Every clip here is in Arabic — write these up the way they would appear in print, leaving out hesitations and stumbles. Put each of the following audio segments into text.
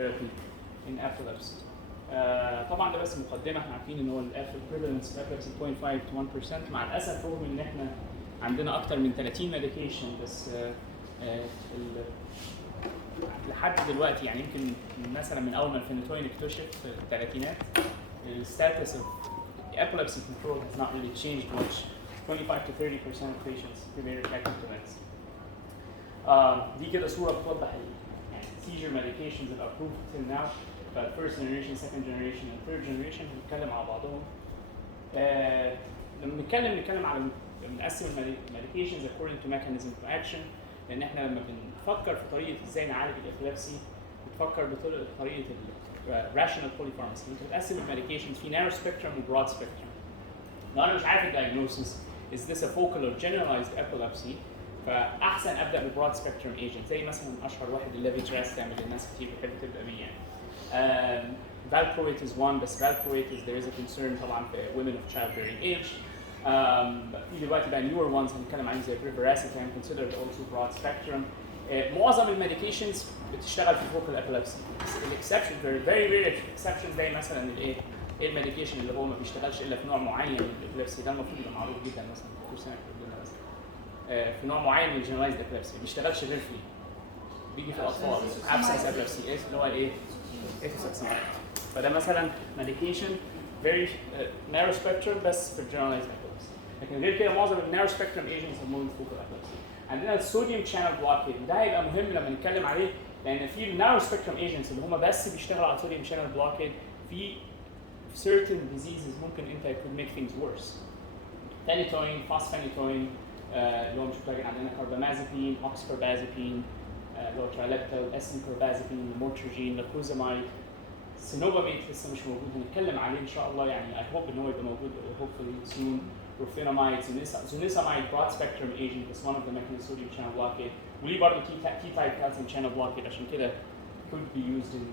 therapy in epilepsy. طبعا ده بس مقدمه، احنا عارفين ان هو prevalence of epilepsy 0.5 to 1%. مع الاسف رغم ان احنا عندنا اكتر من 30 ميديكيشن بس لحد دلوقتي يعني يمكن مثلا من اول ما الفينيتوين اكتشف في الثلاثينات الستاتس of epilepsy control has not really changed much. 25 to 30% of patients remain effective to medicine. دي كده صوره بتوضح seizure medications that are approved till now. But first generation, second generation, and third generation بنتكلم على بعضهم. لما بنتكلم على بنقسم medications according to mechanism of action، لان احنا لما بنفكر في طريقه ازاي نعالج الابيليبسي بنفكر بطريقه rational polypharmacy. انت بتقسم الميديكيشنز في narrow spectrum و broad spectrum. لو انا مش عارف الدايجنوسيس is this a focal or generalized epilepsy، فاحسن ابدا ببرود سبيكترم ايجنت زي مثلا اشهر واحد الليفيتراسtam اللي الناس كتير بتحب تبدا بيه يعني. Valproate is one، بس Valproate is there is a concern طبعا في women of childbearing age. في دلوقتي بقى newer ones هنتكلم عليهم زي Brivaracetam considered also broad spectrum. معظم الميديكيشنز بتشتغل في focal epilepsy. الاكسبشن very rare exceptions زي مثلا الايه الميديكيشن اللي هو ما بيشتغلش الا في نوع معين من الابيليبسي، ده المفروض يبقى معروف جدا مثلا في نوع معين من الجنرالايزد ابيليبسي ما بيشتغلش غير فيه، بيجي في الاطفال ابسنس ابيليبسي اللي هو ايه ايثوساكسمايد. فده مثلا ميديكيشن فيري نارو سبيكترم بس في الجنرالايزد ابيليبسي، لكن غير كده معظم النارو سبيكترم ايجنتس هم من فوق الابيليبسي. عندنا الصوديوم شانل بلوكيد، وده هيبقى مهم لما نتكلم عليه لان في النارو سبيكترم ايجنتس اللي هم بس بيشتغلوا على الصوديوم شانل بلوكيد في certain diseases ممكن انت could make things worse. phenytoin، phosphanytoin، اللي هو مش متواجد عندنا كاربامازepine، اوكسكاربازepine، اللي هو ترايلكتال، اسينكاربازepine، مورترجين، لاكوزامايد، سينوباميد لسه مش موجود هنتكلم عليه ان شاء الله يعني I hope ان هو يبقى موجود hopefully soon. روفينامايد، زونيسامايد broad spectrum agent is one of the mechanisms sodium channel blockade. وليه برضه T-type calcium channel blockade عشان كده could be used in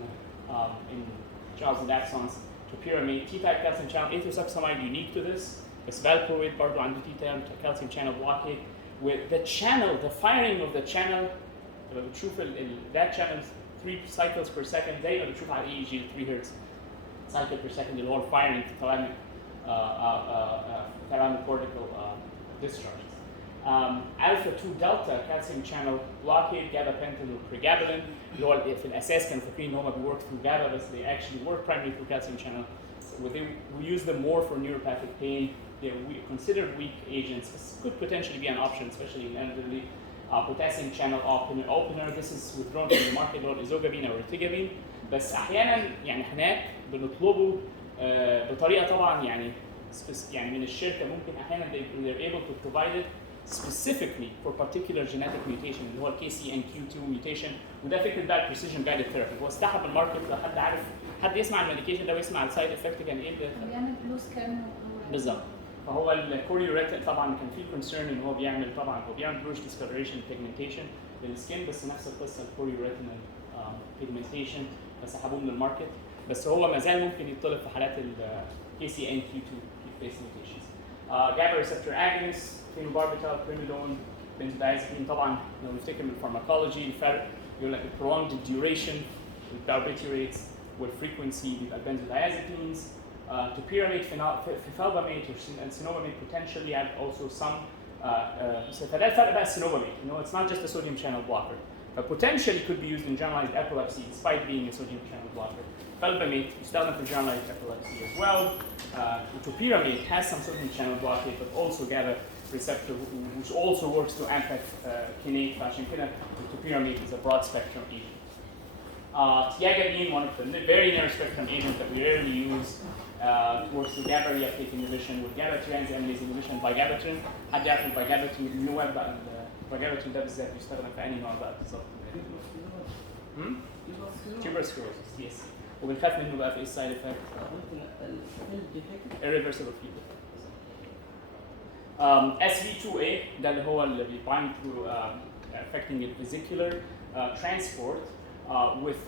trials and axons. Topiramate, T-type calcium channel, ethosuxamide unique to this. بس Valproate برضه عنده T-type calcium channel blockade. With the channel, the firing of the channel لما بتشوف that channel 3 cycles per second زي ما بتشوف على EEG 3 Hz cycle per second اللي هو firing thalamic cortical discharges. Alpha 2 delta calcium channel blockade, gabapentin or pregabalin اللي هو في الاساس كانوا فاكرين ان هم بيwork through GABA بس they actually work primarily through calcium channel. So we use them more for neuropathic pain. They're considered weak agents. This could potentially be an option, especially in elderly. Potassium channel opener. This is withdrawn from the market called ezogabine or ertigamine. بس احيانا يعني هناك بنطلبه بطريقه طبعا يعني من الشركه ممكن احيانا they're able to provide it specifically for particular genetic mutation اللي هو ال KCNQ2 mutation. وده فكره بقى البريسيجن جايدد ثيرابي. هو استحب الماركت لو حد عارف حد يسمع الميديكيشن ده ويسمع السايد افكت كان ايه بيعمل بلوز كان بالظبط. فهو الكوريوريتين طبعا كان في كونسيرن ان هو بيعمل بلوش ديسكولريشن بيجمنتيشن للسكين، بس نفس القصه الكوريوريتين بيجمنتيشن بس سحبوه من الماركت. بس هو ما زال ممكن يطلب في حالات ال KCNQ2 based mutations. GABA receptor agonists، phenobarbital، primidone، benzodiazepine. طبعا لو نفتكر من الفارماكولوجي الفرق يقول لك prolonged duration والbarbiturates والfrequency بيبقى benzodiazepines. Topiramate, sulfamate, and cenobamate potentially have also some. فده الفرق بقى السينوباميت. You know, it's not just a sodium channel blocker. But potentially could be used in generalized epilepsy despite being a sodium channel blocker. Felbamate يستخدم في generalized epilepsy as well. Topiramate has some sodium channel blockade but also GABA receptor which also works to kinase. فعشان كده topiramate is a broad spectrum agent. Tiagabine, one of the very narrow spectrum agents that we rarely use, works with GABA reuptake inhibition with GABA transaminase inhibition by vigabatrin. حد يعرف الفيجاباترين النوع بقى الفيجاباترين ده بالذات بيستخدم في أي نوع بقى بالظبط؟ tuberculosis yes. وبنخاف منه بقى في ايه السايد افكت؟ irreversible fever. SV2A ده اللي هو اللي بيبايند through affecting the vesicular transport.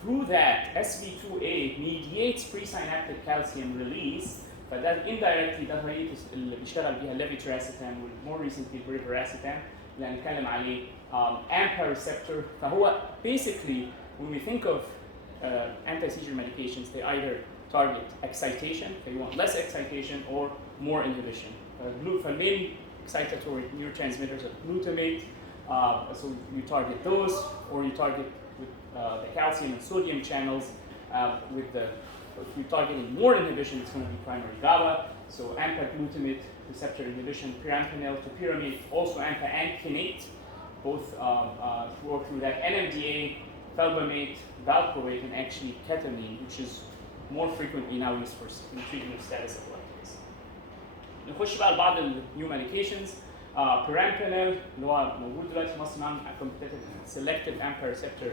Through that, SV2A mediates presynaptic calcium release. فده indirectly ده طريقة اللي بيشتغل بيها levetiracetam و more recently brivaracetam اللي هنتكلم عليه. AMPA receptor. فهو basically when we think of anti-seizure medications, they either target excitation, they want less excitation, or more inhibition. فالmain excitatory neurotransmitters are glutamate, so you target those, or you target with the calcium and sodium channels. If you're targeting more inhibition, it's going to be primary GABA, so anti-glutamate receptor inhibition, pyramidinol, topiramate, also anti-ankinate, both work through that. NMDA, felbamate, valproate, and actually ketamine, which is more frequently now used for treatment of status epilepticus. نخش بقى لبعض النيو medications. Pyramidinol اللي هو موجود دلوقتي في مصر معاهم competitive selective AMPA receptor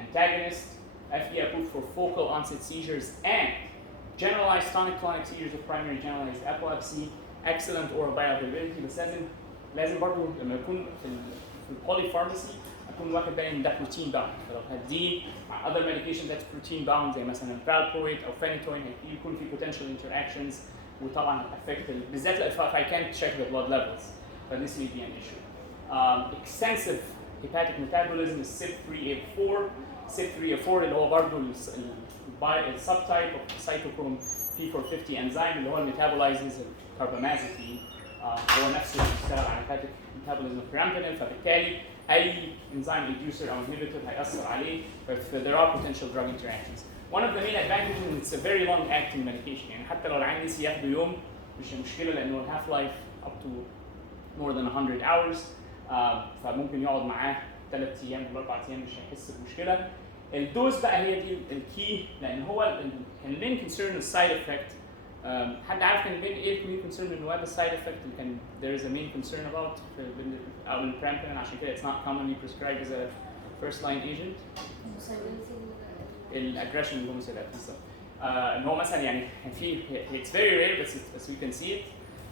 antagonist, FDA approved for focal onset seizures and generalized tonic-clonic seizures with primary generalized epilepsy. Excellent oral bioavailability، بس لازم برضه لما يكون في البولي فارماسي اكون واخد بالي ان ده بروتين باوند، فلو هديه مع other medications that's protein bound زي مثلا valproate او phenytoin يكون في potential interactions وطبعا affect بالذات if I can't check the blood levels, but this may be an issue. Extensive hepatic metabolism is CYP3A4. CYP3A4 اللي هو برضه السبتايب of cytochrome P450 enzyme اللي هو metabolises الكربامازepine، هو نفسه بيشتغل على hepatic metabolism of pyramidinol، فبالتالي اي enzyme reducer او inhibitor هيأثر عليه، but there are potential drug interactions. One of the main advantages is it's a very long acting medication، يعني حتى لو العيان نسي ياخده يوم مش مشكله لانه ال half life up to more than 100 hours، فممكن يقعد معاه 3 ايام ولا 4 ايام مش هيحس بمشكله. الدوز بقى هي دي الكي، لان هو كان المين كونسيرن السايد افكت. حد عارف كان ايه المين كونسيرن انه هذا السايد افكت اللي كان there is a main concern about او البرامبين، عشان كده it's not commonly prescribed as a first line agent. الاجريشن اللي هم سيدات بالظبط. ان هو مثلا يعني في it's very rare but as we can see it،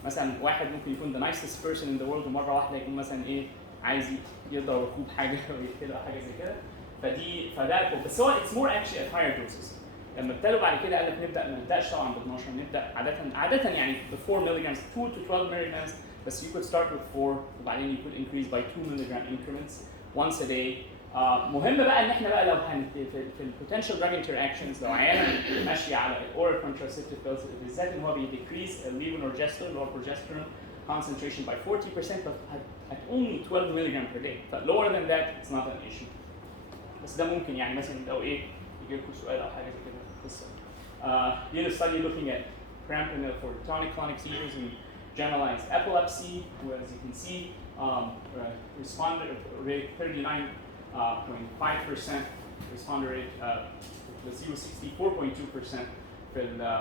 مثلا واحد ممكن يكون the nicest person in the world ومره واحده يكون مثلا ايه عايز يضرب ركوب حاجه ويقتله او حاجه زي كده، فده بس هو it's more actually at higher doses. لما ابتدوا بعد كده قال لك نبدا ما نبداش طبعا ب 12، نبدا عاده يعني ب 4 ملغ 2 to 12 ملغ، بس you could start with 4 وبعدين you could increase by 2 ملغ increments once a day. مهم بقى ان احنا بقى لو في البوتنشال دراج انتراكشنز لو عيانه ماشيه على الاورال كونتراسيبتيف بيلز بالذات ان هو بيديكريز الليفونورجسترون اللي هو progesterone concentration by 40% but at only 12 ملغ per day. lower than that it's not an issue. بس ده ممكن يعني مثلا لو ايه يجي لكم سؤال او حاجه زي كده في القصه. Did a study looking at pyramidinol for tonic-clonic seizures in generalized epilepsy, where as you can see responder rate 39.5%, responder rate placebo 64.2% for the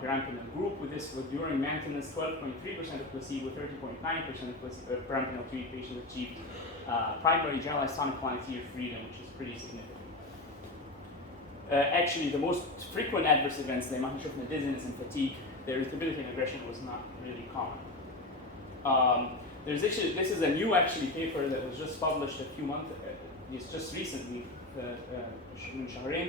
pyramidinol group. With this, during maintenance, 12.3% of placebo, 30.9% of pyramidinol treated patients achieved primary generalized tonic-clonic seizure freedom, which is pretty significant. Actually, the most frequent adverse events, they might have dizziness and fatigue. The irritability and aggression was not really common. This is a new actually paper that was just published a few months. It's just recently من شهرين.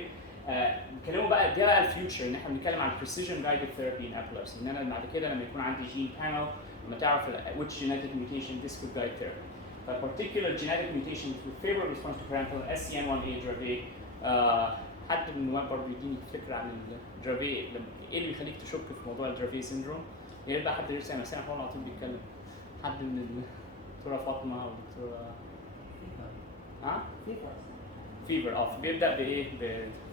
بيتكلموا بقى ده بقى الفيوتشر ان احنا بنتكلم عن precision guided therapy in epilepsy، ان انا بعد كده لما يكون عندي جين panel لما تعرف which genetic mutation this could guide therapy. A particular genetic mutation with favorable response to parental SCN1A Dravet. حد من النواب برضه يديني فكره عن الدرافيه، ايه اللي بيخليك تشك في موضوع الدرافيه سيندروم؟ يا ريت بقى حد يرسم مسامح هو على طول بيتكلم. حد من الدكتوره فاطمه او الدكتوره فيفر بيبدا بايه؟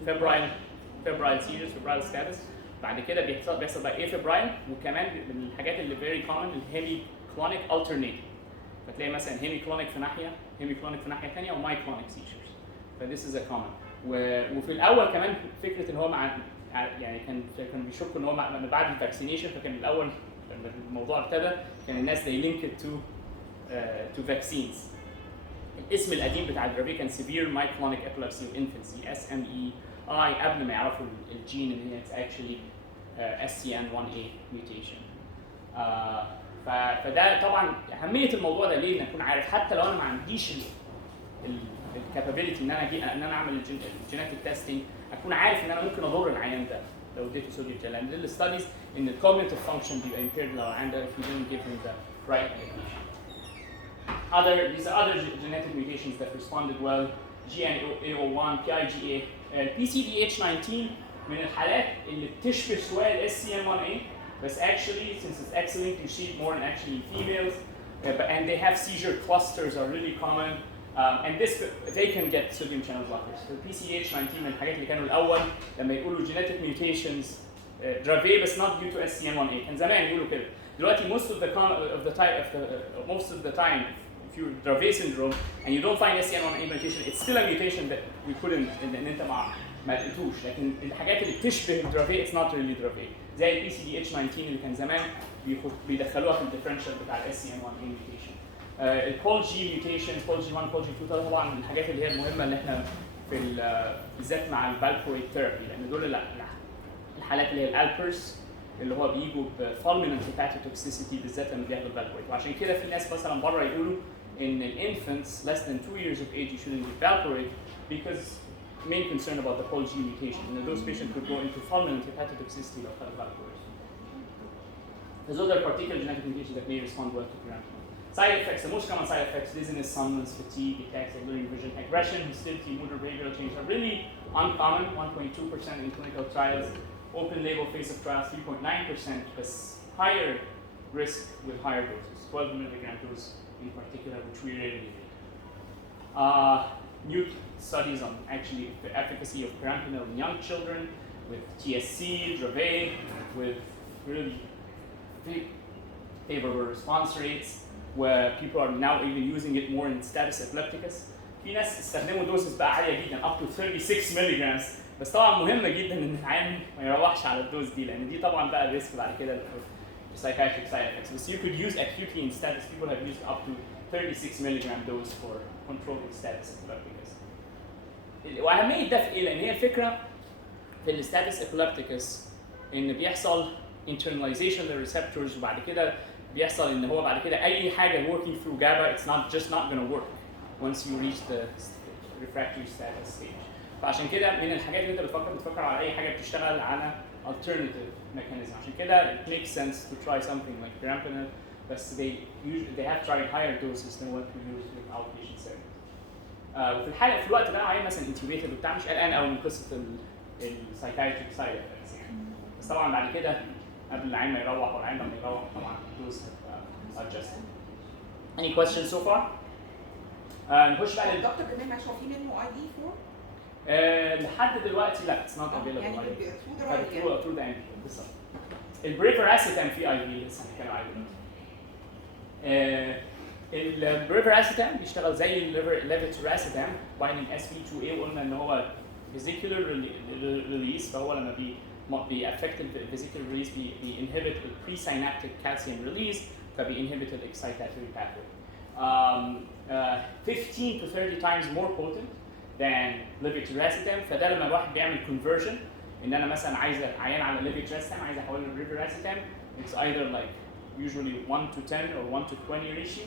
بفيبرايل سيريس فيبرايل ستاتس، بعد كده بيحصل بقى ايه فيبرايل، وكمان من الحاجات اللي فيري كومن الهيمي كلونيك الترنيت، فتلاقي مثلا هيمي كلونيك في ناحيه هيمي كلونيك في ناحيه ثانيه وماي كلونيك سيجرز، فذيس از ا كومن. وفي الاول كمان فكره ان هو مع يعني كان بيشكوا ان هو لما بعد الفاكسينيشن، فكان الاول لما الموضوع ابتدى كان الناس they link it to vaccines. الاسم القديم بتاع الدرافيه كان severe myoclonic epilepsy of infancy SMEI قبل ما يعرفوا الجين ان هي actually SCN1A mutation. فده طبعا اهميه الموضوع ده ليه؟ ان اكون عارف حتى لو انا ما عنديش الكابابيلتي ان انا اعمل الجينيتك تيستنج، اكون عارف ان انا ممكن اضر العيان ده لو اديته صوديوم لان دي الستاديز ان الكوجنيتيف فانكشن بيبقى impaired لو العيان ده if you didn't give him the right medication. These are other genetic mutations that responded well: GNA01, PIGA, PCDH19 من الحالات اللي بتشبه شويه ال SCN1A بس actually since it's X-linked you see it more in actually females and they have seizure clusters are really common and this they can get sodium channel blockers. The PCH19 من الحاجات اللي كانوا الاول لما يقولوا genetic mutations Dravet بس not due to SCN1A كان زمان يقولوا كده. دلوقتي most of the time if you're Dravet syndrome and you don't find SCN1A mutation it's still a mutation that we couldn't ان انت ما لقيتوش لكن الحاجات اللي بتشبه الدرافيه it's not really Dravet زي ال PCH19 اللي كان زمان بيدخلوها في الديفرنشال بتاع ال SCN1A mutation. البول جي mutations بول جي 1 بول جي 2 طبعا من الحاجات اللي هي المهمه اللي احنا في بالذات مع الفالبرويت ثيرابي لان دول الحالات اللي هي الالبرز اللي هو بيجوا بفالميننت هيباتوتوكسيسيتي بالذات لما بياخدوا الفالبرويت وعشان كده في ناس مثلا بره يقولوا ان الانفنتس less than 2 years of age you shouldn't give valproate because main concern about the Pol G mutation and those patients could go into fulminant hepatotoxicity لو خدوا valproate. There's other particular genetic mutations that may respond well to perampanel. Side effects, the most common side effects, dizziness, somnolence, fatigue, attacks, blurring vision, aggression, hostility, motor behavioral changes are really uncommon, 1.2% in clinical trials. Open label phase of trials, 3.9%, but higher risk with higher doses, 12 milligram dose in particular, which we rarely did. New studies on actually the efficacy of perampanel in young children with TSC, Dravet, with really big favorable response rates, where people are now even using it more in status epilepticus. في ناس استخدموا دوزز بقى عاليه جدا up to 36 milligrams بس طبعا مهمه جدا ان العيان ما يروحش على الدوز دي لان دي طبعا بقى الريسك بعد كده psychiatric side effects. But you could use acutely in status. People have used up to 36 milligram dose for controlling status epilepticus. واهميه ده في ايه؟ لان هي الفكره في الستاتس epilepticus ان بيحصل internalization للريسبتورز وبعد كده بيحصل ان هو بعد كده اي حاجه working through GABA it's not going to work once you reach the refractory status stage. فعشان كده من الحاجات اللي انت بتفكر على اي حاجه بتشتغل على alternative mechanism. عشان كده it makes sense to try something like perampanel بس they have tried higher doses than what we use in outpatient settings. وفي الوقت ده عيان مثلا intubated وبتاع مش قلقان قوي من قصه السايكايتريك سايد افكتس يعني. بس طبعا بعد كده قبل العيان ما يروح والعيان لما يروح طبعا الدوز adjusted. Any questions so far؟ نخش بقى الدكتور كمان عشان في منه اي دي 4 لحد دلوقتي لا it's not available يعني through the NPO بالظبط. البريفراسيتام في اي في لسه هنتكلم عليه دلوقتي. البريفراسيتام بيشتغل زي الليفوتيراسيتام بايندينج SV2A وقلنا ان هو فيزيكولار ريليس فهو لما بيأفكت الفيزيكولار ريليس بينهبت البري-سينابتيك كالسيوم ريليس فبينهبت الاكسايتاتوري باثوي. 15 to 30 times more potent than levetiracetam فده لما الواحد بيعمل conversion ان انا مثلا عايز عيان على levetiracetam عايز احوله للريفراسيتام it's either like usually 1 to 10 or 1 to 20 ratio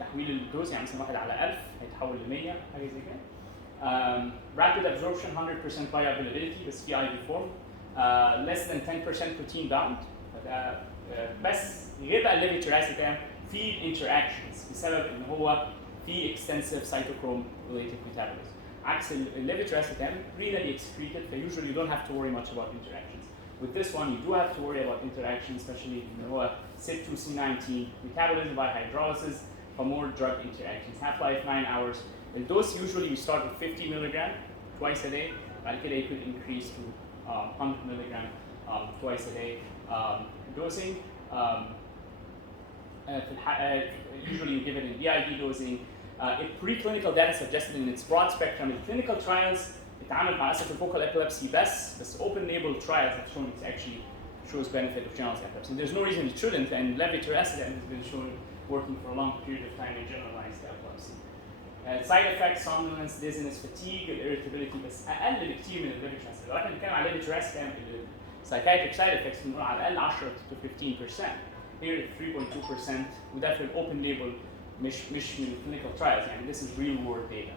تحويل الدوز يعني مثلا واحد على 1000 هيتحول ل 100 حاجه زي كده. Rapid absorption 100% bioavailability بس في IV form less than 10% protein bound فده بس غير بقى الليفوتيراسيتام في interactions بسبب ان هو في extensive cytochrome related metabolism. عكس الليفوتيراسيتام renally excreted so usually you don't have to worry much about interactions. With this one you do have to worry about interactions especially in هو CYP2C19 metabolism by hydrolysis for more drug interactions. Half-life 9 hours. The dose usually we start with 50 milligram twice a day. بعد كده you could increase to 100 milligram twice a day dosing. Usually you give it in BID dosing. If preclinical data suggested in its broad spectrum, in clinical trials اتعامل مع أسف focal epilepsy بس open label trials have shown it actually shows benefit of generalized epilepsy. There's no reason it shouldn't, and levetiracetam has been shown working for a long period of time in generalized epilepsy. Side effects, somnolence, dizziness, fatigue, irritability بس أقل بكتير من الليفوتيراسيتام. لو احنا بنتكلم على الليفوتيراسيتام psychiatric side effects بنقول على الأقل 10 to 15%. Here 3.2% وده في الأوبن ليبل مش من clinical trials يعني this is real world data.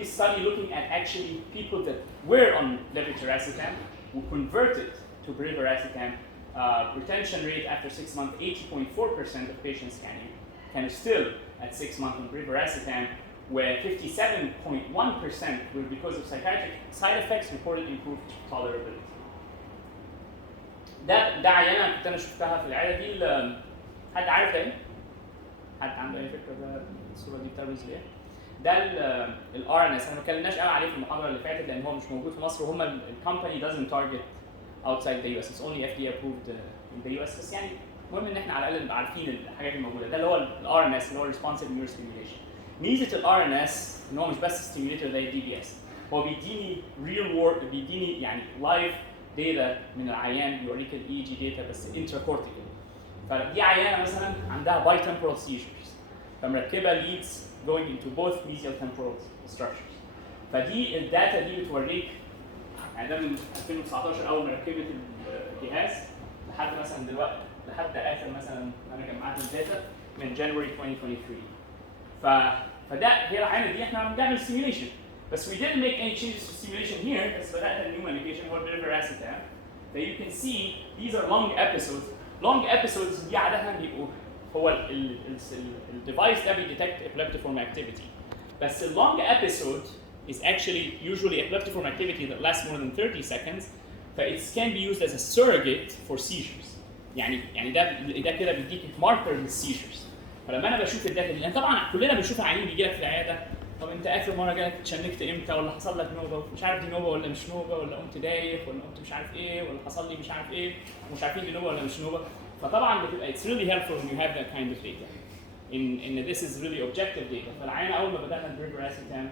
This study looking at actually people that were on levetiracetam who converted to brivaracetam. Retention rate after 6 months, 80.4% of patients can still at 6 months on brivaracetam و 57.1% were because of psychiatric side effects reported improved tolerability. ده عيانه كنت انا شفتها في العياده دي. حد عارف ده ايه؟ حد عنده اي فكره ده الصوره دي بترمز لايه؟ ده الار ان اس. احنا ما اتكلمناش قوي عليه في المحاضره اللي فاتت لان هو مش موجود في مصر، وهم الكومباني doesn't target outside the US. It's only FDA approved in the US. بس يعني المهم ان احنا على الاقل نبقى عارفين الحاجات الموجوده. ده اللي هو الار ان اس اللي هو responsive neurostimulation. ميزه الار ان اس ان هو مش بس ستيميوليتور زي الدي بي اس، هو بيديني ريل وورد، بيديني يعني لايف داتا من العيان، بيوريك الاي جي داتا بس انتراكورتيكال. فدي عيانه مثلا عندها باي temporal seizures فمركبه ليدز going into both mesial temporal structures. فدي الداتا دي بتوريك يعني ده من 2019 اول ما ركبت الجهاز لحد مثلا دلوقتي، لحد اخر مثلا انا جمعت الداتا من جانوري 2023. فده هي العينه دي احنا بنعمل سيميوليشن بس we didn't make any changes to simulation here. بس بدأنا new medication هو brivaracetam that you can see these are long episodes. long episodes دي عادة بيبقوا هو الديفايس ده بيديتكت epileptiform activity. بس ال long episode is actually usually epileptiform activity that lasts more than 30 seconds. It can be used as a surrogate for seizures. يعني ده كده بيديك marker للseizures. فلما انا بشوف الداتا دي يعني طبعا كلنا بنشوف عيان بيجي لك في العياده، طب انت اخر مره جالك اتشنكت امتى، ولا حصل لك نوبه مش عارف دي نوبه ولا مش نوبه، ولا قمت دايخ ولا قمت مش عارف ايه، ولا حصل لي مش عارف ايه، ومش عارفين دي نوبه ولا مش نوبه. فطبعا بتبقى it's really helpful when you have that kind of data. in this is really objective data. فالعيان اول ما بدانا brivaracetam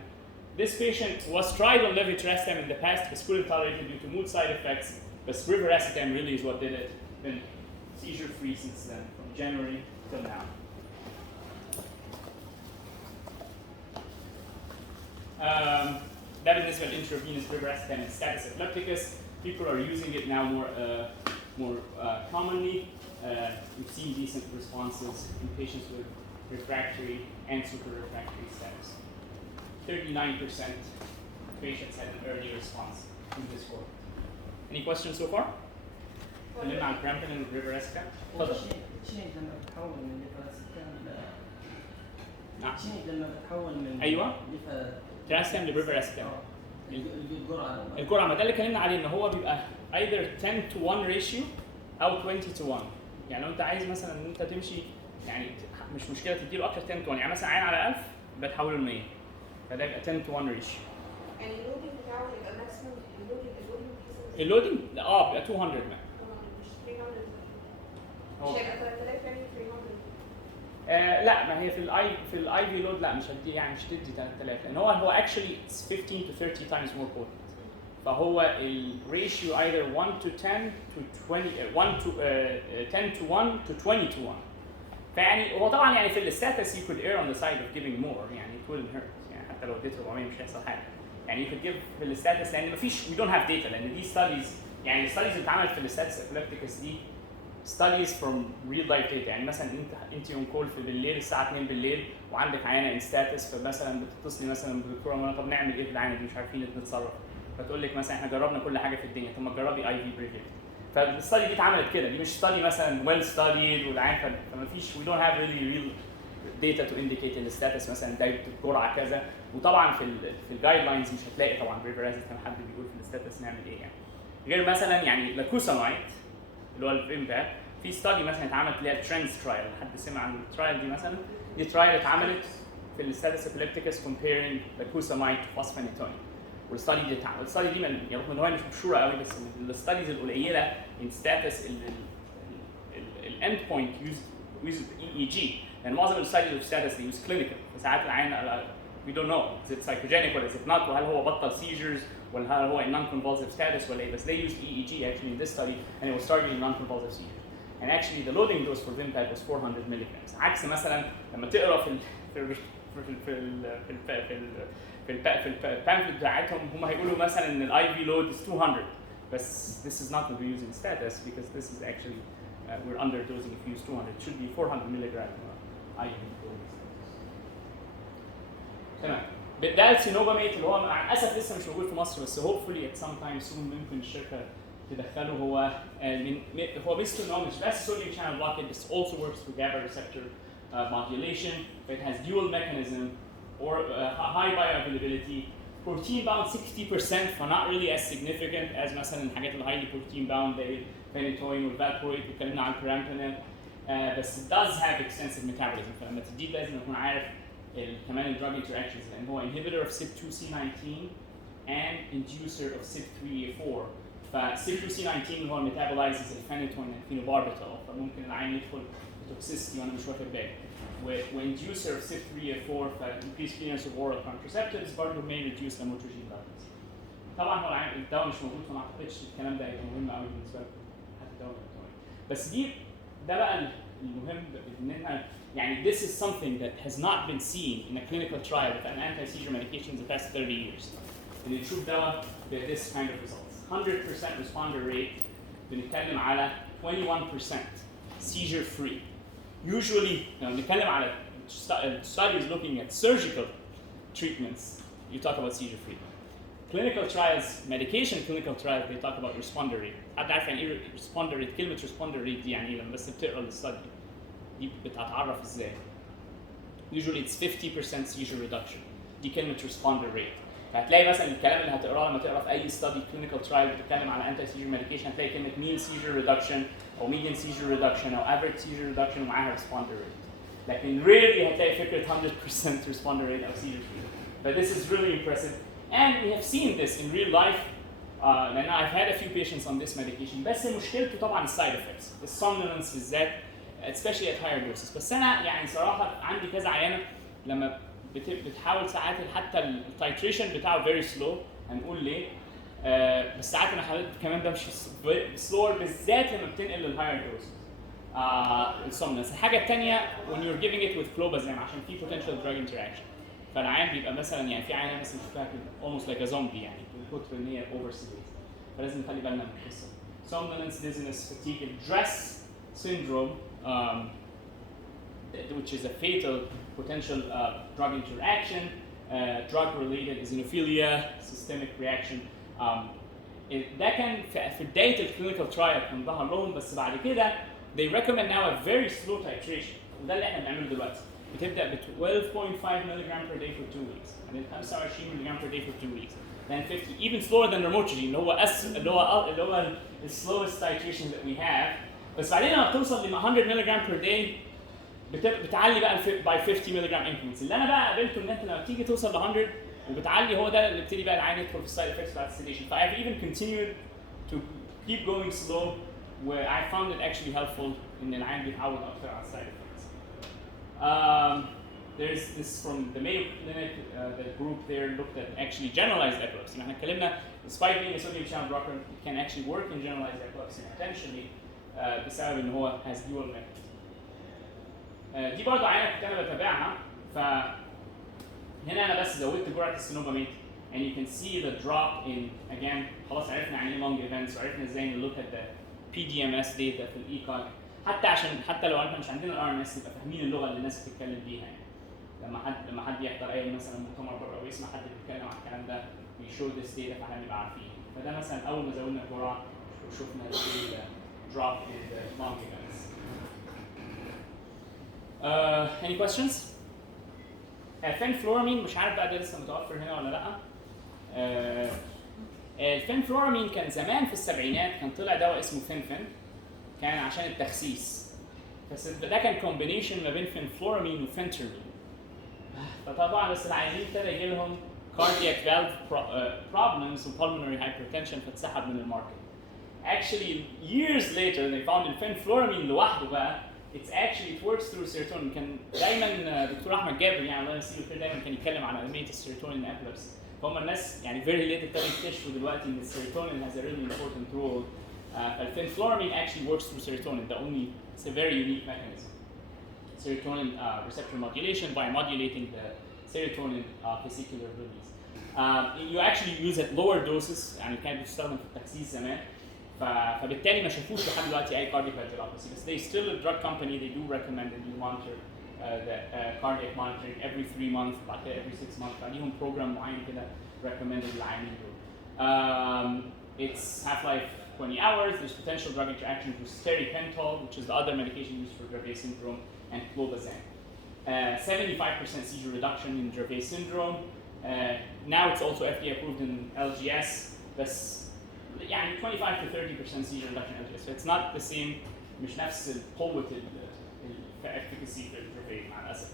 this patient was tried on levetiracetam in the past but couldn't tolerate it due to mood side effects. But brivaracetam really is what did it. Been seizure free since then from January till now. ده بالنسبه للانترافينوس brivaracetam and status epilepticus. People are using it now more commonly. We've seen decent responses in patients with refractory and super refractory status. 39% of patients had an early response in this work. Any questions so far? اتكلمنا عن Brampton and brivaracetam. اتفضل. تشينج لما بتحول من ليفراسيتام نعم. تشينج لما بتحول من ايوه. تراسيتام لبريفاراسيتام. الجرعه ما ده اللي اتكلمنا عليه ان هو بيبقى either 10 to 1 ratio او 20 to 1. يعني لو انت عايز مثلا ان انت تمشي يعني مش مشكله تديله اكتر 10 to 1. يعني مثلا عين على 1000 بتحوله ل 100 فده يبقى 10 to 1 ratio. يعني اللودنج بتاعه يبقى ماكسيمم اللودنج بيبقى 200 مان. مش 300 مش هيبقى 3000 يعني 300. لا ما هي في الاي في لود لا مش هتدي يعني مش تدي 3000 لان هو actually it's 15 to 30 times more potent. فهو الريشيو either 1 to 10 to 20 1 to 10 to 1 to 20 to 1. فيعني هو طبعا يعني في الستاتس you could err on the side of giving more يعني it wouldn't hurt يعني حتى لو اديت 400 مش هيحصل حاجه. يعني you could give في الستاتس لان مفيش we don't have data لان دي studies يعني الستاديز اللي اتعملت في الستاتس epilepticus دي studies from real life data. يعني مثلا انت يوم كول في بالليل الساعه 2 بالليل وعندك عيانه ان ستاتس فمثلا بتتصلي مثلا بالدكتوره طب نعمل ايه في العيانه دي مش عارفين نتصرف فتقول لك مثلا احنا جربنا كل حاجه في الدنيا طب ما تجربي اي في بريفيت. فالستادي دي اتعملت كده دي مش ستادي مثلا ويل ستاديد والعيان فما فيش we don't have really real data to indicate الستاتس مثلا ده الجرعه كذا. وطبعا في الجايد لاينز مش هتلاقي طبعا بريفيراسيتام حد بيقول في الستاتس نعمل ايه يعني غير مثلا يعني لاكوسامايد اللي هو الفيمبا. في ستادي مثلا اتعملت اللي هي ترندز ترايل. حد سمع عن الترايل دي مثلا؟ دي ترايل اتعملت في الستاتس ابيليبتيكس comparing لاكوسامايد to فوسفانيتونين. والستادي دي اتعملت. الستادي دي من رغم ان هو مش مشهوره قوي بس من الستاديز القليله ان ستاتس الاند بوينت يوز اي جي. يعني معظم الستاديز اوف ستاتس يوز كلينيكال. فساعات العين we don't know is it psychogenic ولا is it not وهل هو بطل seizures ولا هل هو in non-convulsive status ولا ايه. بس they used EEG actually in this study and it was targeting non-convulsive seizures. And actually the loading dose for Vimpat was 400 milligrams. عكس مثلا لما تقرا في البامفلت بتاعتهم هم هيقولوا مثلا ان الاي في لود is 200 بس this is not what we use in status because this is actually we're underdosing if you use 200. It should be 400 milligram IV load. تمام. ده السينوباميت اللي هو مع الاسف لسه مش موجود في مصر بس hopefully at some time soon ممكن الشركه تدخله. هو ميزته ان هو مش بس sodium channel blockade but also works with GABA receptor modulation. But it has dual mechanism or high bioavailability. Protein bound 60%, فنot really as significant as مثلا الحاجات اللي highly protein bound زي phenytoin والvalproate واتكلمنا عن البرامبينال. بس it does have extensive metabolism. فلما تديه لازم يكون عارف كمان الدراج interactions لان هو inhibitor of CYP2C19 and inducer of CYP3A4. فCYP2C19 اللي هو metabolizes الفينيتوين والphenobarbital فممكن العين يدخل توكسيستي وانا مش واخد بالي. وinducer of CYP3A4 increased clearance of oral contraceptives برضه may reduce lamotrigine levels. طبعا هو الدواء مش موجود فما اعتقدش الكلام ده هيبقى مهم قوي بالنسبه لكم حتى الدواء الالكتروني. بس ده بقى المهم ان احنا يعني this is something that has not been seen in a clinical trial with an anti-seizure medication in the past 30 years. ان نشوف دواء with this kind of results. 100% responder rate بنتكلم على 21% seizure free. Usually لما بنتكلم على studies looking at surgical treatments you talk about seizure free. Clinical trials, medication clinical trials they talk about responder rate. حد عارف يعني ايه responder rate؟ كلمة responder rate دي يعني ايه لما بس بتقرا الستادي دي بتتعرف ازاي؟ Usually it's 50% seizure reduction. دي كلمة responder rate. فهتلاقي مثلا الكلام اللي هتقراه لما تقرا في اي study clinical trial بتتكلم على anti-seizure medication هتلاقي كلمة mean seizure reduction أو median seizure reduction أو average seizure reduction ومعاها responder rate. لكن rarely هتلاقي فكرة 100% responder rate أو seizure free. But this is really impressive. And we have seen this in real life. لأن I've had a few patients on this medication. بس مشكلته طبعا السايد effects. السomnolence بالذات especially at higher doses. بس أنا يعني صراحة عندي كذا عيانة لما بتحاول ساعات حتى التايتريشن بتاعه very slow هنقول ليه. بس ساعات أنا حاولت كمان بمشي slower بالذات لما بتنقل للهاير دوز. السomnolence. الحاجة الثانية when you're giving it with clobazam عشان في potential drug interaction. فالعيان بيبقى مثلا يعني في عيانه مثلا شفتها almost like a zombie يعني من كتر ان هي اوفر سيديت فلازم نخلي بالنا من القصه. Somnolence, dizziness, fatigue, dress syndrome, which is a fatal potential drug interaction, drug-related eosinophilia, systemic reaction. ده كان في بدايه الكلينيكال ترايل كان ظهر لهم بس بعد كده they recommend now a very slow titration وده اللي احنا بنعمله دلوقتي. بتبدا ب 12.5 mg per day for 2 weeks and then 25 mg per day for 2 weeks then 50 even slower than remotrigine اللي هو the slowest titration that we have. بس بعدين لما بتوصل ل 100 mg per day بتعلي بقى by 50 mg increments. اللي انا بقى قابلته ان انت لما تيجي توصل ل 100 وبتعلي هو ده اللي بيبتدي بقى العين يدخل في السايد افكتس بتاعت السيديشن. ف I've even continued to keep going slow where I found it actually helpful ان العين بيتعود اكتر على السايد افكتس. There's this from the Mayo Clinic, the group there looked at actually generalized epilepsy. احنا اتكلمنا despite being a sodium channel blocker, it can actually work in generalized epilepsy potentially بسبب ان هو has dual mechanism. دي برضه عينه كنت انا بتابعها فهنا انا بس زودت جرعه السينوبامين and you can see the drop in again خلاص عرفنا يعني ايه lung events وعرفنا ازاي نلوك at the PDMS data في الايكاج حتى لو احنا مش عندنا الار ان اس نبقى فاهمين اللغه اللي الناس بتتكلم بيها يعني. لما حد يحضر اي مثلا مؤتمر بره ويسمع حد بيتكلم عن الكلام ده ويشو ذس داتا فاحنا نبقى عارفين. فده مثلا اول ما زودنا الجرعه وشفنا drop in the lung events. Any questions؟ الفينفلورامين مش عارف بقى ده لسه متوفر هنا ولا لا. الفينفلورامين كان زمان في السبعينات كان طلع دواء اسمه فينفين كان عشان التخسيس. بس ده كان كومبينيشن ما بين فينفلورامين وفينترمين. فطبعا بس العيانين ابتدى يجي لهم cardiac valve problems و pulmonary hypertension فاتسحب من الماركت. Actually years later they found الفينفلورامين لوحده بقى it's actually it works through serotonin. كان دايما دكتور احمد جابر يعني الله يمسيه بالخير دايما كان يتكلم عن اهميه السيروتونين epilepsy. فهم الناس يعني very late ابتدوا يكتشفوا دلوقتي ان السيروتونين has a really important role. فالفينفلورامين actually works through serotonin. The only it's a very unique mechanism. Serotonin receptor modulation by modulating the serotonin vesicular release. You actually use at lower doses يعني كانت بتستخدم في التخسيس زمان. فبالتالي ما شافوش لحد دلوقتي اي cardiac valvulopathy. But they still a drug company they do recommend that you monitor the cardiac monitoring every 3 months بعد كده every 6 months. فليهم program معين كده recommended للعيانين دول. It's half-life 20 hours. There's potential drug interactions with steripental, which is the other medication used for Dravet syndrome, and clobazam. 75% seizure reduction in Dravet syndrome. Now it's also FDA approved in LGS, بس يعني 25 to 30% seizure reduction in LGS. So it's not the same, مش نفس قوة الافكاسي في الدرافيه مع الأسف.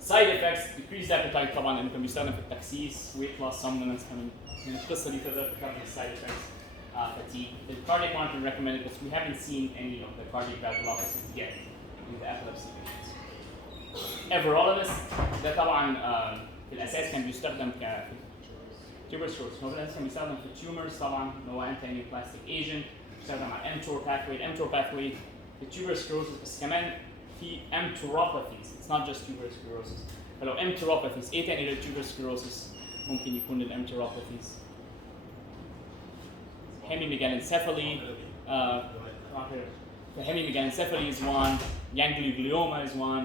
Side effects: decreased appetite طبعا لأنه كان بيستخدم في التخسيس، weight loss, somnolence كمان من القصة دي تقدر تكمل السايد effects. Fatigue. The cardiac monitoring recommended, but we haven't seen any of the cardiac valvulopathies yet in the epilepsy patients. Everolimus ده طبعا في الاساس كان بيستخدم ك tuberous sclerosis. هو في الاساس كان بيستخدم في tumors طبعا اللي هو anti-neoplastic agent، بيستخدم على mTOR pathway. mTOR pathway في tuberous sclerosis بس كمان في mTORopathies. It's not just tuberous sclerosis. فلو mTORopathies ايه تاني غير tuberous sclerosis ممكن يكون ال mTORopathies؟ hemimegalencephaly. The hemimegalencephaly is one. Ganglioglioma is one.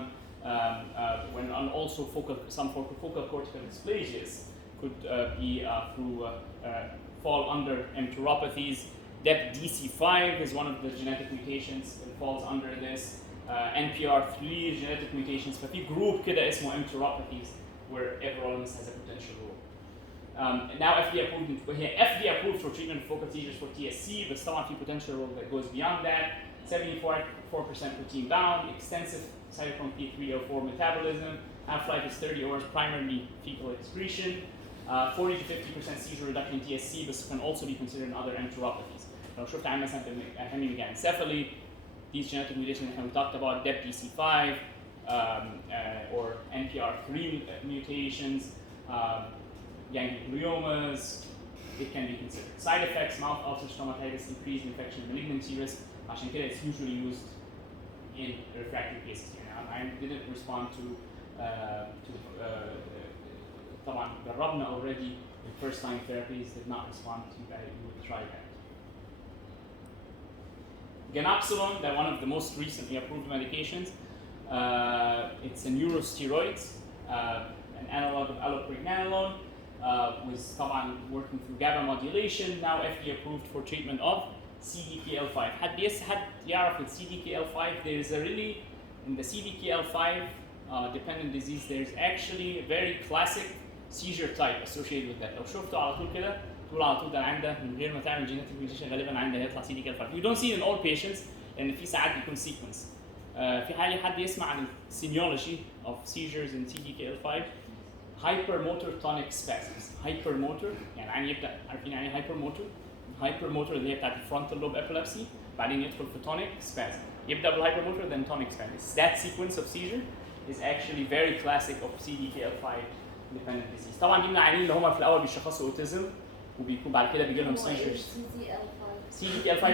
When also some focal cortical dysplasias could be through fall under mTORopathies. DEP-DC5 is one of the genetic mutations that falls under this. NPR3 genetic mutations. ففي group كده اسمه mTORopathies where everolimus has a potential role. Now FDA approved for treatment of focal seizures for TSC, but still في potential role that goes beyond that. 74% protein bound, extensive cytochrome P304 metabolism, half-life is 30 hours, primarily fecal excretion, 40 to 50% seizure reduction in TSC, but can also be considered in other mTORopathies. لو شفت عن مثلا hemimegalencephaly, these genetic mutations that we talked about, DEP-DC5 or NPR3 mutations, gangliomas, it can be considered. Side effects: mouth ulcers, stomatitis, increased infection, malignancy risk. عشان كده it's usually used in refractory cases. I didn't respond to طبعا جربنا already the first line therapies, did not respond to that. You would try that. Ganaxolone, that one of the most recently approved medications. It's a neurosteroid, an analog of allopregnanolone. Was طبعا working through GABA modulation, now FDA approved for treatment of CDKL5. حد يعرف ال CDKL5, there is a really, in the CDKL5 dependent disease, there's actually a very classic seizure type associated with that. لو شفته على طول كده تقول على طول ده عنده من غير ما تعمل genetic mutation غالبا عنده هيطلع CDKL5. We don't see it in all patients لأن في ساعات بيكون sequence. في حد يسمع عن السيميولوجي of seizures in CDKL5. hypermotor tonic spasms. hypermotor يعني يبدا عارفين يعني hypermotor؟ hypermotor اللي هي بتاعت الفرونتال لوب epilepsy، بعدين يدخل في tonic spasm. يبدا بالhypermotor then tonic spasm. That sequence of seizure is actually very classic of CDKL5 dependent disease. طبعا دي من العيانين اللي هم في الاول بيشخصوا اوتيزم وبيكون بعد كده بيجي لهم seizures. CDKL5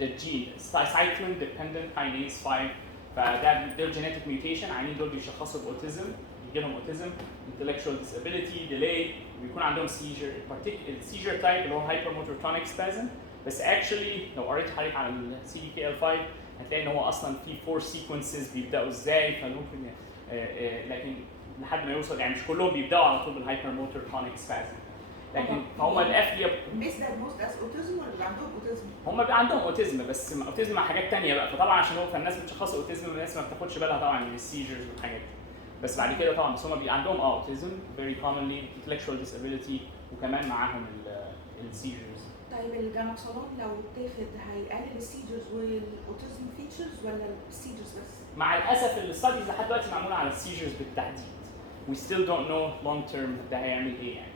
the gene cyclin dependent kinase 5 فده genetic mutation. عيانين دول بيشخصوا باوتيزم، يجي لهم اوتيزم، intellectual disability, delay، ويكون عندهم seizure. السيجر تايب اللي هو hypermotor tonic spasm. بس actually لو قريت حضرتك على ال CDKL5 هتلاقي ان هو اصلا في 4 sequences بيبداوا ازاي، فممكن لكن لحد ما يوصل يعني مش كلهم بيبداوا على طول بالهايبرموتور تونيك spasm. لكن فهم الاف دي misdiagnosed as autism ولا عندهم اوتيزم؟ هم بيبقى عندهم اوتيزم بس اوتيزم مع حاجات ثانيه بقى، فطبعا عشان هو فالناس بتشخص اوتيزم الناس ما بتاخدش بالها طبعا من السيجرز والحاجات دي. بس بعد كده طبعا بس هم بيبقى عندهم اوتيزم very commonly intellectual disability وكمان معاهم السيجرز. طيب الجانوكسولون لو اتاخد هيقلل السيجرز والاوتيزم فيتشرز ولا السيجرز بس؟ مع الاسف الستاديز لحد دلوقتي معموله على السيجرز بالتحديد. We still don't know long term ده هيعمل ايه يعني.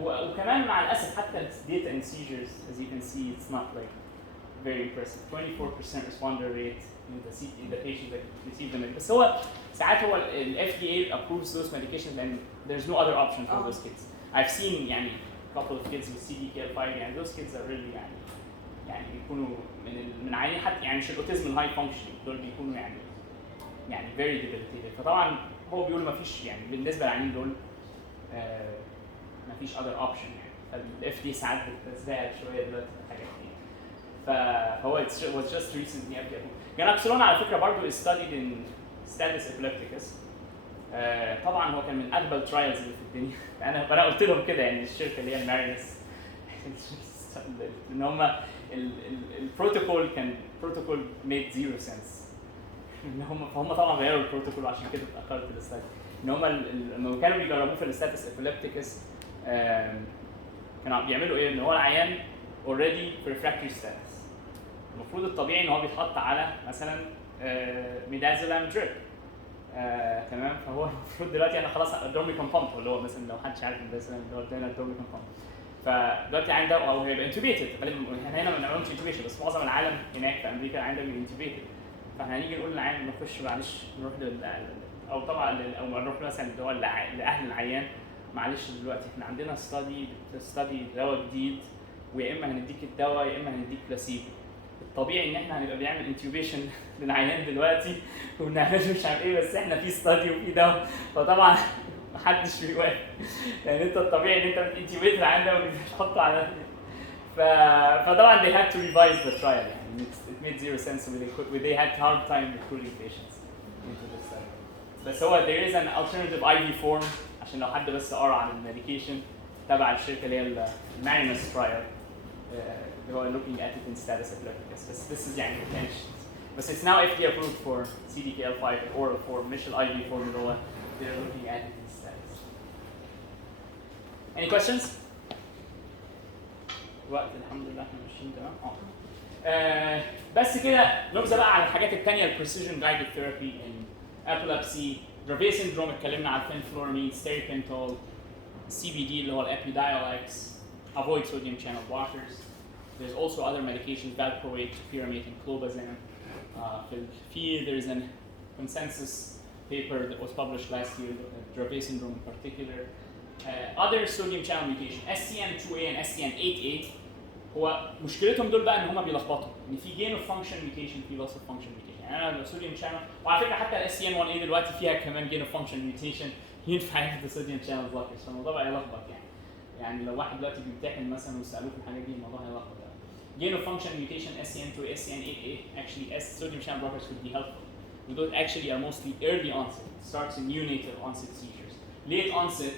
وكمان مع الاسف حتى data in seizures as you can see it's not like very impressive. 24% responder rate in the patients that receive them. بس هو ساعات هو ال FDA approves those medications and there's no other option for those kids. I've seen يعني couple of kids with CDKL5 يعني those kids are really يعني بيكونوا من عينين حتى يعني مش الاوتيزم الهاي فانكشن دول بيكونوا يعني very debilitated. فطبعا هو بيقول ما فيش يعني بالنسبه للعيانين دول ما فيش other option يعني. فالاف دي ساعات بتزعل شويه دلوقتي في الحاجات دي. فهو it was just recently approved. جانوكسولون على فكره برضه is studied in status epilepticus. طبعا هو كان من اغبى الترايلز اللي في الدنيا. انا قلت لهم كده يعني الشركه اللي هي المارينس ان هم البروتوكول كان بروتوكول made zero sense. ان فهم طبعا غيروا البروتوكول عشان كده اتاخرت الاستادي. ان هم لما كانوا بيجربوه في الستاتس ابيليبتيكس كانوا بيعملوا ايه؟ ان هو العيان اوريدي في ريفراكتوري ستاتس، المفروض الطبيعي ان هو بيتحط على مثلا ميدازولام دريب تمام. فهو المفروض دلوقتي انا خلاص الدورميكون بامب اللي هو مثلا لو محدش عارف ميدازولام اللي هو ادينا الدورميكون بامب، فدلوقتي العيان ده او هيبقى انتوبيتد. احنا هنا ما بنعملش انتوبيشن بس معظم العالم هناك في امريكا العيان ده بيبقى انتوبيتد. فاحنا هنيجي نقول للعيان نخش معلش نروح او طبعا او نروح مثلا اللي هو لاهل العيان، معلش دلوقتي احنا عندنا ستادي دواء جديد ويا اما هنديك الدواء يا اما هنديك بلاسيبو. الطبيعي ان احنا هنبقى بنعمل انتيوبيشن للعيان دلوقتي وبنعمله مش عارف ايه، بس احنا في ستادي وفي دواء، فطبعا محدش بيوافق. يعني انت الطبيعي ان انت بتنتيوبيت العيان ده وبتحطه على فطبعا they had to revise the trial يعني it made zero sense when they had hard time recruiting patients into the study. بس هو there is an alternative IV form عشان لو حد بس قرا عن الميديكيشن تبع الشركه اللي هي المارينس ترايل اللي هو looking at it in status epilepticus. بس this is يعني بس it's now FDA approved for CDKL5 oral form مش ال IV form اللي هو they're looking at it in status. Any questions؟ وقت الحمد لله احنا ماشيين تمام. بس كده نبذه بقى على الحاجات الثانيه البريسيجن جايدد ثيرابي ان ابيلابسي. درافي سيندروم اتكلمنا على الفينفلورامين، ستيريبنتول، CBD اللي هو الابيدايلكس. Avoid sodium channel blockers. There's also other medications, valproate, pyramate, and clobazam. There is a consensus paper that was published last year, Dravet syndrome in particular. Other sodium channel mutation, SCN2A and SCN8A. هو مشكلتهم دول بقى ان هم بيلخبطوا ان في gain of function mutation في loss of function mutation. يعني انا الصوديوم شانل وعلى فكره حتى ال SCN1A دلوقتي فيها كمان gain of function mutation ينفع ياخد الصوديوم شانل بلوكرز، فالموضوع بقى يلخبط يعني. يعني لو واحد دلوقتي بيمتحن مثلا وسالوه في الحاجات دي الموضوع هيلخبط. Gain of function mutation SCN2A, SCN8A, actually sodium channel blockers could be helpful. And those actually are mostly early onset, starts in neonatal onset seizures. Late onset,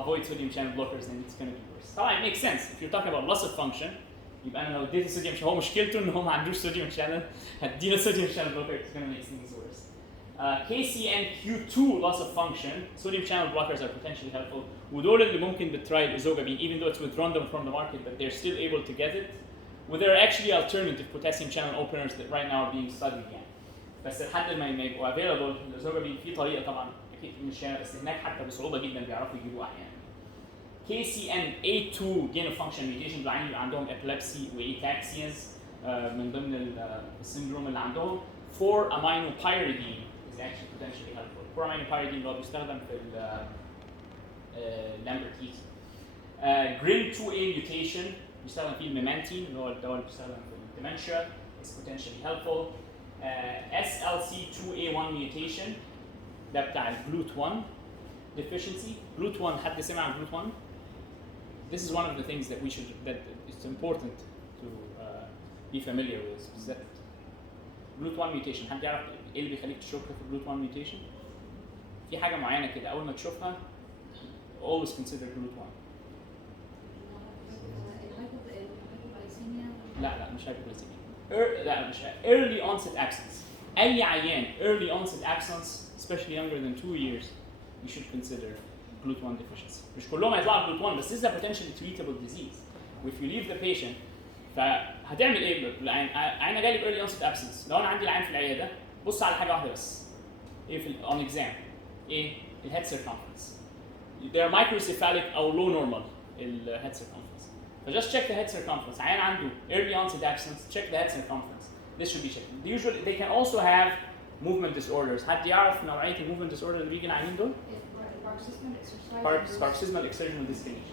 avoid sodium channel blockers and it's going to be worse. طبعا it makes sense if you're talking about loss of function. يبقى انا لو اديته صوديوم هو مشكلته ان هو ما عندوش صوديوم شانل، هديله صوديوم شانل بلوكر it's going to make things worse. KCNQ2 loss of function, sodium channel blockers are potentially helpful. ودول اللي ممكن بتراي الازوجابين even though it's withdrawn them from the market but they're still able to get it. Well, there are actually alternative potassium channel openers that right now are being studied يعني. بس لحد ما يبقوا available الازوجابين في طريقه طبعا اكيد مش هنا بس هناك حتى بصعوبه جدا بيعرفوا يجيبوها احيانا. KCN A2 gain of function mutation اللي عندهم epilepsy وataxias من ضمن السندروم اللي عندهم. 4-aminopyridine is actually potentially helpful. 4-aminopyridine اللي هو بيستخدم في Lambert's. GRIN2A mutation بيستخدم فيه الميمانتين اللي هو الدواء اللي بيستخدم في الديمنشيا is potentially helpful. SLC2A1 mutation ده بتاع الجلوت 1 deficiency. GLUT 1 حد سمع عن GLUT 1؟ This is one of the things that it's important to be familiar with. بالذات GLUT 1 mutation حد يعرف ايه اللي بيخليك تشك في GLUT 1 mutation؟ في حاجة معينة كده أول ما تشوفها always consider GLUT 1. لا مش hypoglycemia. لا مش early onset absence. أي عيان early onset absence especially younger than 2 years you should consider GLUT 1 deficiency. مش كلهم هيطلعوا GLUT 1 بس this is a potentially treatable disease. If you leave the patient فهتعمل ايه بالعين؟ عينه جالي early onset absence. لو انا عندي العين في العياده بص على حاجه واحده بس. ايه في on exam؟ ايه؟ الhead circumference. They are microcephalic او low normal الhead circumference. فجست check the head circumference. عيان عنده early onset absence check the head circumference. This should be checked. Usually they can also have movement disorders. حد يعرف نوعيه movement disorder اللي بيجي العيانين دول؟ paroxysmal exertional dyskinesia.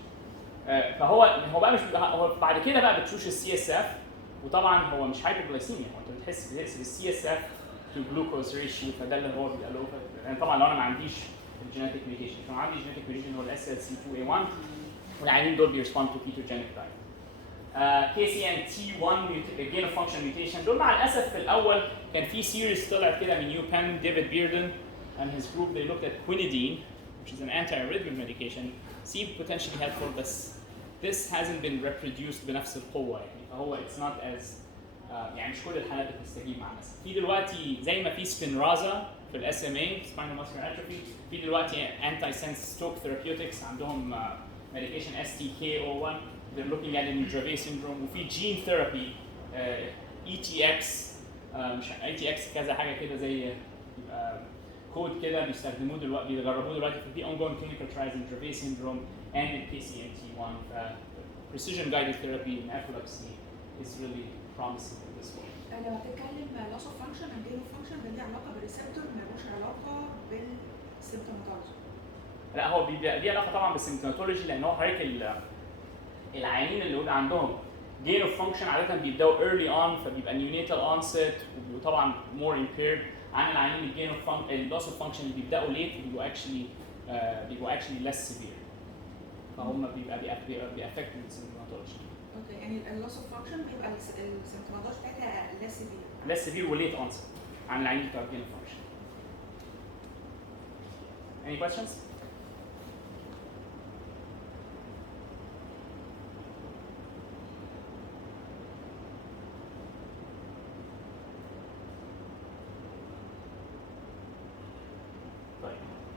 فهو بقى مش هو بعد كده بقى بتشوش السي اس اف وطبعا هو مش هايبوغلايسيميا هو انت بتحس بالسي اس اف تو جلوكوز ريشيو فده اللي هو بيبقى له يعني طبعا لو انا ما عنديش الجينيتيك ميوتيشن لو عندي جينيتيك ميوتيشن هو الاس ال سي 2 a 1 والعيانين دول بيرسبوند تو كيتوجينيك دايت. KCNT1 gain of function mutation دول مع الاسف في الاول كان في سيريز طلعت كده من نيو بان ديفيد بيردن and his group they looked at quinidine which is an anti-arrhythmic medication seemed potentially helpful but this hasn't been reproduced بنفس القوة يعني فهو it's not as يعني مش كل الحالات بتستجيب مع الناس. في دلوقتي زي ما في سبينرازا في الاس ام اي سباينال ماسكولار اتروفي، في دلوقتي انتي سنس ستوك ثيرابيوتكس عندهم ميديكيشن STK01 they're looking at in Dravet syndrome، وفي جين ثيرابي ETX مش ETX كذا حاجه كده زي كود كده بيستخدموه دلوقتي بيجربوه دلوقتي في ongoing clinical trials in Dravet syndrome and in KCNT1. Precision guided therapy in epilepsy is really promising at this point. لما بتتكلم loss of function and gain of function ده ليه علاقه بالريسبتور ملوش علاقه بالسيمتوماتولوجي؟ لا هو ليه علاقه طبعا بالسيمتوماتولوجي، لان هو حضرتك العيانين اللي قلنا عندهم gain of function عاده بيبداوا early on فبيبقى neonatal onset وبيبقوا طبعا more impaired عن العيانين الجين اوف اللوس اوف فانكشن اللي بيبداوا ليت بيبقوا actually less severe. فهم بيبقى بيأفكت السيمتوماتولوجي. اوكي يعني اللوس اوف فانكشن بيبقى السيمتوماتولوجي بتاعتها less severe وليت onset عن العيانين بتوع الجين اوف فانكشن. Any questions؟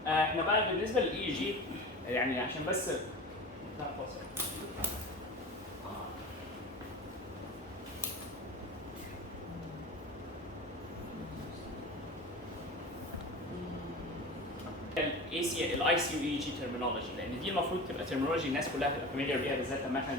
احنا بقى بالنسبه للاي جي يعني عشان بس لا فاصل. الاي سي يو اي جي ترمينولوجي، لان دي المفروض تبقى ترمينولوجي الناس كلها تبقى فاميليار بيها بالذات لما احنا